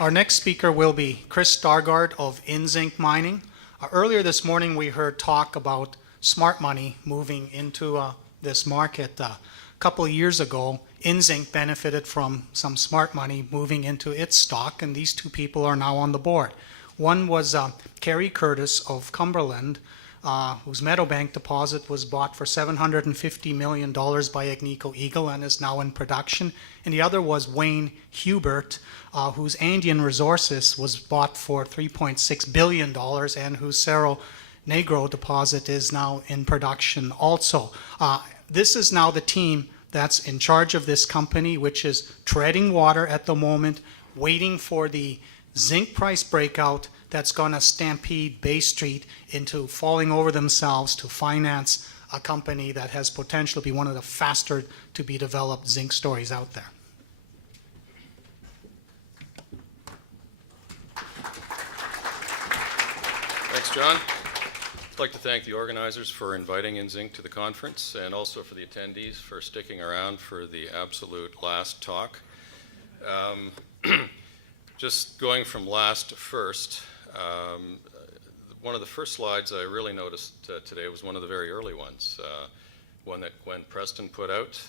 Our next speaker will be Chris Staargaard of InZinc Mining. Earlier this morning we heard talk about smart money moving into this market. A couple of years ago, InZinc benefited from some smart money moving into its stock, and these two people are now on the board. One was Kerry Curtis of Cumberland, whose Meadowbank deposit was bought for $750 million by Agnico Eagle and is now in production. And the other was Wayne Hubert, whose Andean Resources was bought for $3.6 billion and whose Cerro Negro deposit is now in production also. This is now the team that's in charge of this company, which is treading water at the moment, waiting for the zinc price breakout that's going to stampede Bay Street into falling over themselves to finance a company that has potential to be one of the faster to be developed zinc stories out there. Thanks, John. I'd like to thank the organizers for inviting InZinc to the conference, and also for the attendees for sticking around for the absolute last talk. Just going from last to first, one of the first slides I really noticed today was one of the very early ones, one that Gwen Preston put out,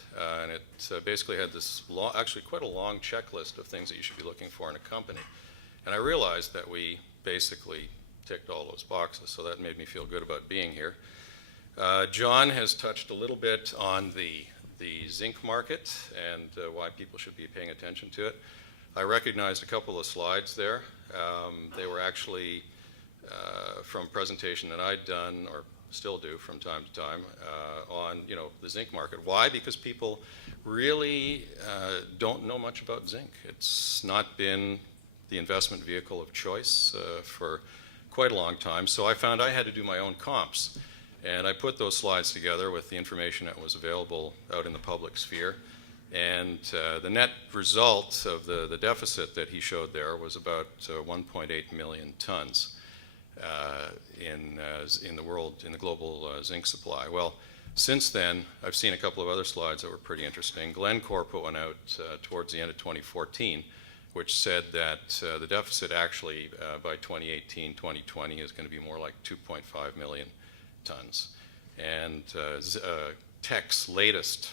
and it basically had this actually quite a long checklist of things that you should be looking for in a company. And I realized that we basically ticked all those boxes, so that made me feel good about being here. John has touched a little bit on the zinc market and why people should be paying attention to it. I recognized a couple of slides there. They were actually from a presentation that I'd done, or still do from time to time, on the zinc market. Why? Because people really don't know much about zinc. It's not been the investment vehicle of choice for quite a long time. So I found I had to do my own comps, and I put those slides together with the information that was available out in the public sphere. And the net result of the deficit that he showed there was about 1.8 million tons in the world, in the global zinc supply. Well, since then, I've seen a couple of other slides that were pretty interesting. Glencore put one out towards the end of 2014, which said that the deficit actually by 2018, 2020 is going to be more like 2.5 million tons. And Teck's latest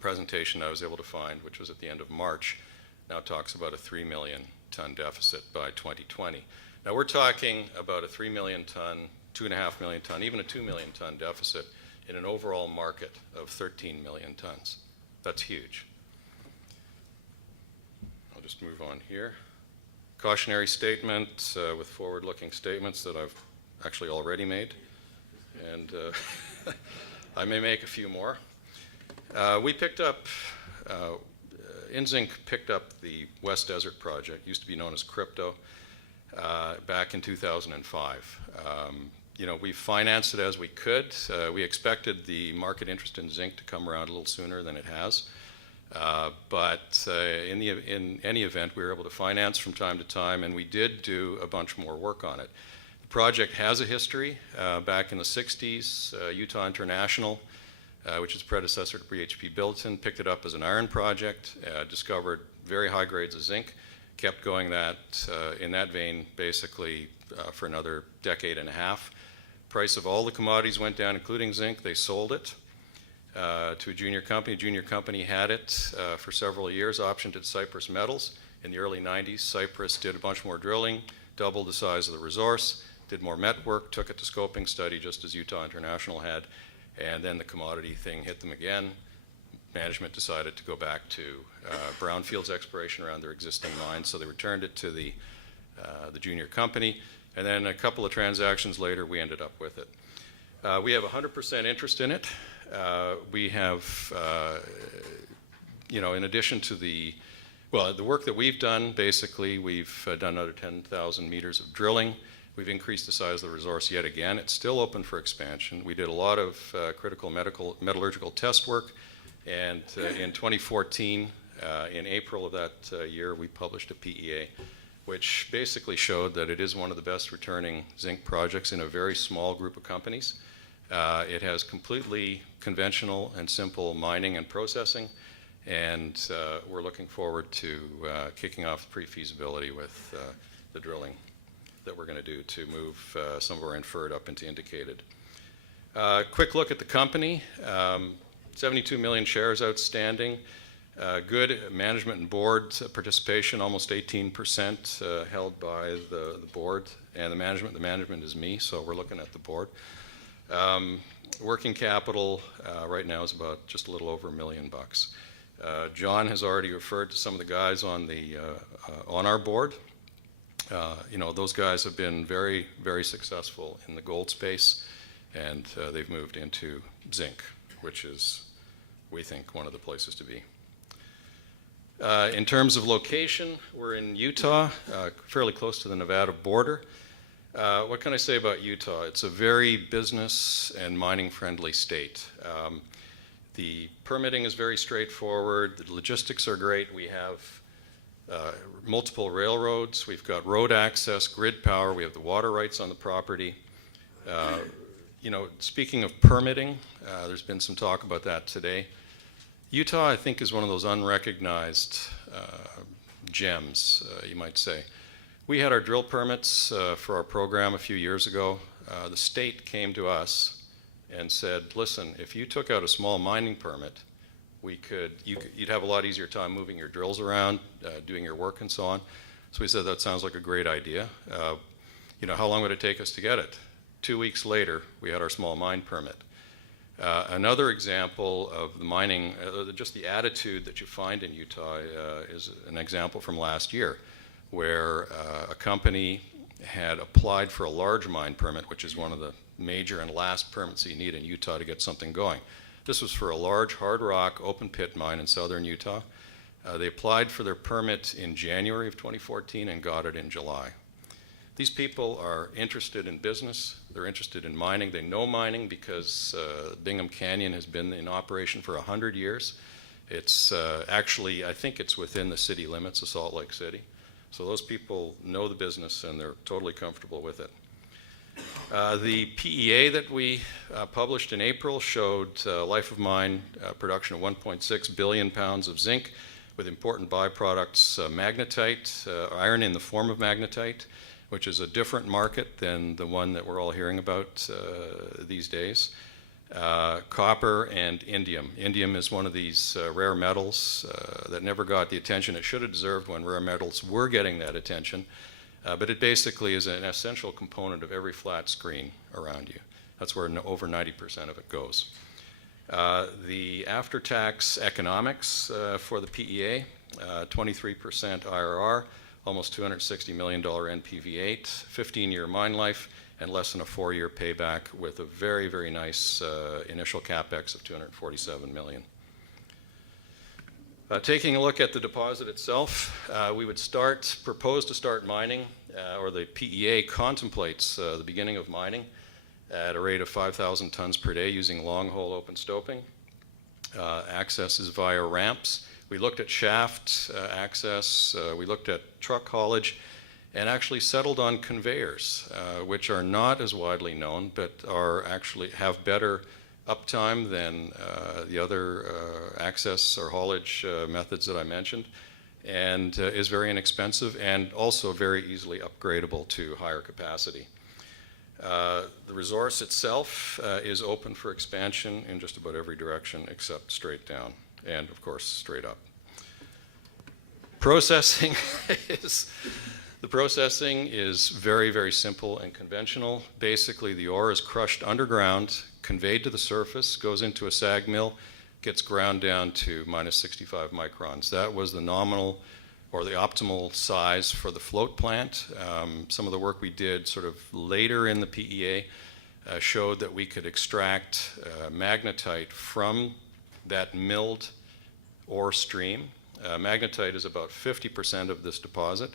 presentation I was able to find, which was at the end of March, now talks about a 3 million ton deficit by 2020. Now we're talking about a 3 million ton, 2.5 million ton, even a 2 million ton deficit in an overall market of 13 million tons. That's huge. I'll just move on here. Cautionary statement with forward-looking statements that I've actually already made, and I may make a few more. We picked up, InZinc picked up the West Desert project, used to be known as Crypto, back in 2005. We financed it as we could. We expected the market interest in zinc to come around a little sooner than it has. But in any event, we were able to finance from time to time, and we did do a bunch more work on it. The project has a history. Back in the 60s, Utah International, which is predecessor to BHP Billiton, picked it up as an iron project, discovered very high grades of zinc, kept going in that vein basically for another decade and a half. Price of all the commodities went down, including zinc. They sold it to a junior company. A junior company had it for several years, optioned to Cypress Metals. In the early 90s, Cypress did a bunch more drilling, doubled the size of the resource, did more met work, took it to scoping study just as Utah International had. And then the commodity thing hit them again. Management decided to go back to brownfields exploration around their existing mines, so they returned it to the junior company. And then a couple of transactions later, we ended up with it. We have 100% interest in it. We have, in addition to the work that we've done, basically, we've done another 10,000 meters of drilling. We've increased the size of the resource yet again. It's still open for expansion. We did a lot of critical metallurgical test work, and in 2014, in April of that year, we published a PEA which basically showed that it is one of the best returning zinc projects in a very small group of companies. It has completely conventional and simple mining and processing, and we're looking forward to kicking off the pre-feasibility with the drilling that we're going to do to move some of our inferred up into indicated. Quick look at the company. 72 million shares outstanding. Good management and board participation, almost 18% held by the board and the management. The management is me, so we're looking at the board. Working capital right now is about just a little over $1 million. John has already referred to some of the guys on our board. Those guys have been very, very successful in the gold space, and they've moved into zinc, which is, we think, one of the places to be. In terms of location, we're in Utah, fairly close to the Nevada border. What can I say about Utah? It's a very business and mining-friendly state. The permitting is very straightforward. The logistics are great. We have multiple railroads. We've got road access, grid power. We have the water rights on the property. Speaking of permitting, there's been some talk about that today. Utah, I think, is one of those unrecognized gems, you might say. We had our drill permits for our program a few years ago. The state came to us and said, listen, if you took out a small mining permit, you'd have a lot easier time moving your drills around, doing your work and so on. So we said, that sounds like a great idea. How long would it take us to get it? 2 weeks later, we had our small mine permit. Another example of the mining, just the attitude that you find in Utah is an example from last year, where a company had applied for a large mine permit, which is one of the major and last permits that you need in Utah to get something going. This was for a large hard rock open pit mine in southern Utah. They applied for their permit in January of 2014 and got it in July. These people are interested in business. They're interested in mining. They know mining because Bingham Canyon has been in operation for 100 years. It's actually, I think it's within the city limits of Salt Lake City. So those people know the business and they're totally comfortable with it. The PEA that we published in April showed life of mine production of 1.6 billion pounds of zinc with important byproducts, magnetite, iron in the form of magnetite, which is a different market than the one that we're all hearing about these days. Copper and indium. Indium is one of these rare metals that never got the attention it should have deserved when rare metals were getting that attention. But it basically is an essential component of every flat screen around you. That's where over 90% of it goes. The after-tax economics for the PEA, 23% IRR, almost $260 million NPV8, 15-year mine life, and less than a 4-year payback with a very, very nice initial capex of $247 million. Taking a look at the deposit itself, we would propose to start mining, or the PEA contemplates the beginning of mining at a rate of 5,000 tons per day using long hole open stoping. Access is via ramps. We looked at shaft access, we looked at truck haulage, and actually settled on conveyors, which are not as widely known, but have better uptime than the other access or haulage methods that I mentioned, and is very inexpensive and also very easily upgradable to higher capacity. The resource itself is open for expansion in just about every direction except straight down and, of course, straight up. Processing is very, very simple and conventional. Basically, the ore is crushed underground, conveyed to the surface, goes into a SAG mill, gets ground down to minus 65 microns. That was the nominal or the optimal size for the float plant. Some of the work we did sort of later in the PEA showed that we could extract magnetite from that milled ore stream. Magnetite is about 50% of this deposit,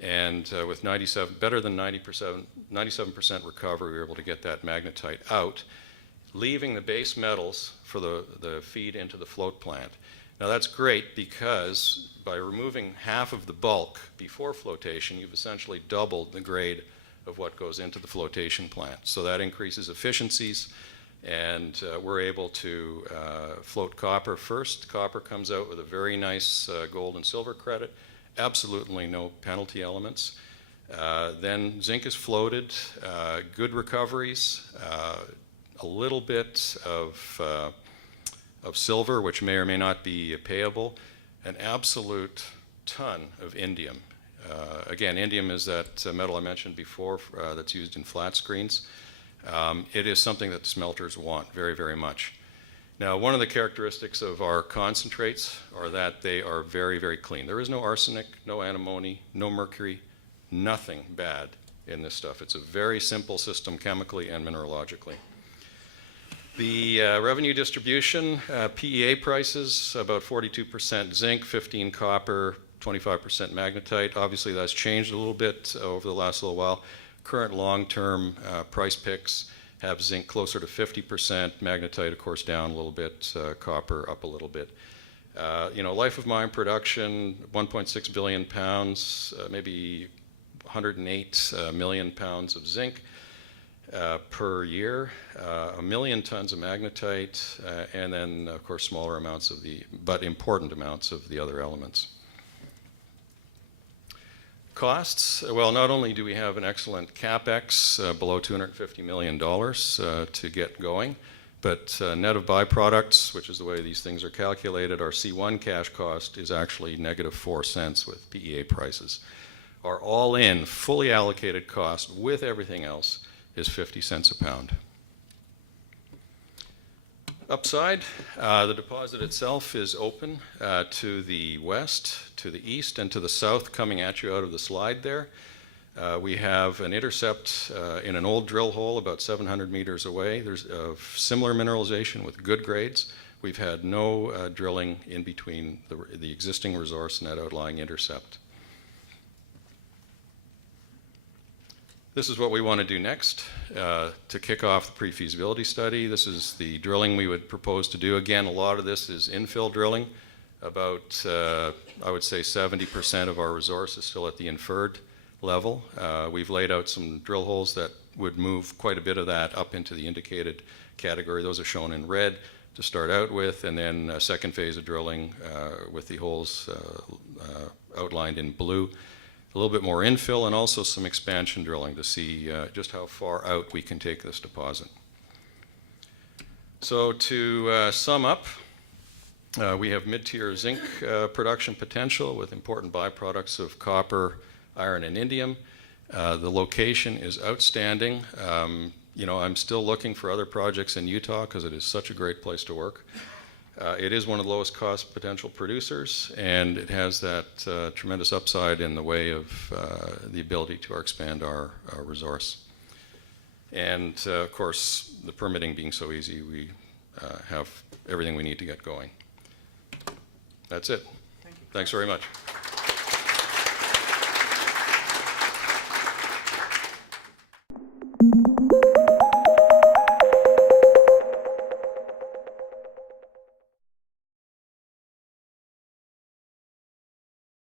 and with better than 97% recovery, we were able to get that magnetite out, leaving the base metals for the feed into the float plant. Now that's great because by removing half of the bulk before flotation, you've essentially doubled the grade of what goes into the flotation plant. So that increases efficiencies, and we're able to float copper first. Copper comes out with a very nice gold and silver credit, absolutely no penalty elements. Then zinc is floated, good recoveries, a little bit of silver, which may or may not be payable, an absolute ton of indium. Again, indium is that metal I mentioned before that's used in flat screens. It is something that the smelters want very, very much. Now, one of the characteristics of our concentrates are that they are very, very clean. There is no arsenic, no antimony, no mercury, nothing bad in this stuff. It's a very simple system chemically and mineralogically. The revenue distribution, PEA prices, about 42% zinc, 15 copper, 25% magnetite. Obviously, that's changed a little bit over the last little while. Current long-term price picks have zinc closer to 50%, magnetite, of course, down a little bit, copper up a little bit. Life of mine production, 1.6 billion pounds, maybe 108 million pounds of zinc per year, 1 million tons of magnetite, and then, of course, smaller amounts of but important amounts of the other elements. Costs, well, not only do we have an excellent CapEx below $250 million to get going, but net of byproducts, which is the way these things are calculated, our C1 cash cost is actually -4 cents with PEA prices. Our all-in, fully allocated cost with everything else is 50 cents a pound. Upside, the deposit itself is open to the west, to the east, and to the south coming at you out of the slide there. We have an intercept in an old drill hole about 700 meters away. There's similar mineralization with good grades. We've had no drilling in between the existing resource and that outlying intercept. This is what we want to do next to kick off the pre-feasibility study. This is the drilling we would propose to do. Again, a lot of this is infill drilling. About, I would say, 70% of our resource is still at the inferred level. We've laid out some drill holes that would move quite a bit of that up into the indicated category. Those are shown in red to start out with, and then a second phase of drilling with the holes outlined in blue. A little bit more infill and also some expansion drilling to see just how far out we can take this deposit. So to sum up, we have mid-tier zinc production potential with important byproducts of copper, iron, and indium. The location is outstanding. I'm still looking for other projects in Utah because it is such a great place to work. It is one of the lowest cost potential producers, and it has that tremendous upside in the way of the ability to expand our resource. And of course, the permitting being so easy, we have everything we need to get going. That's it. Thank you. Thanks very much.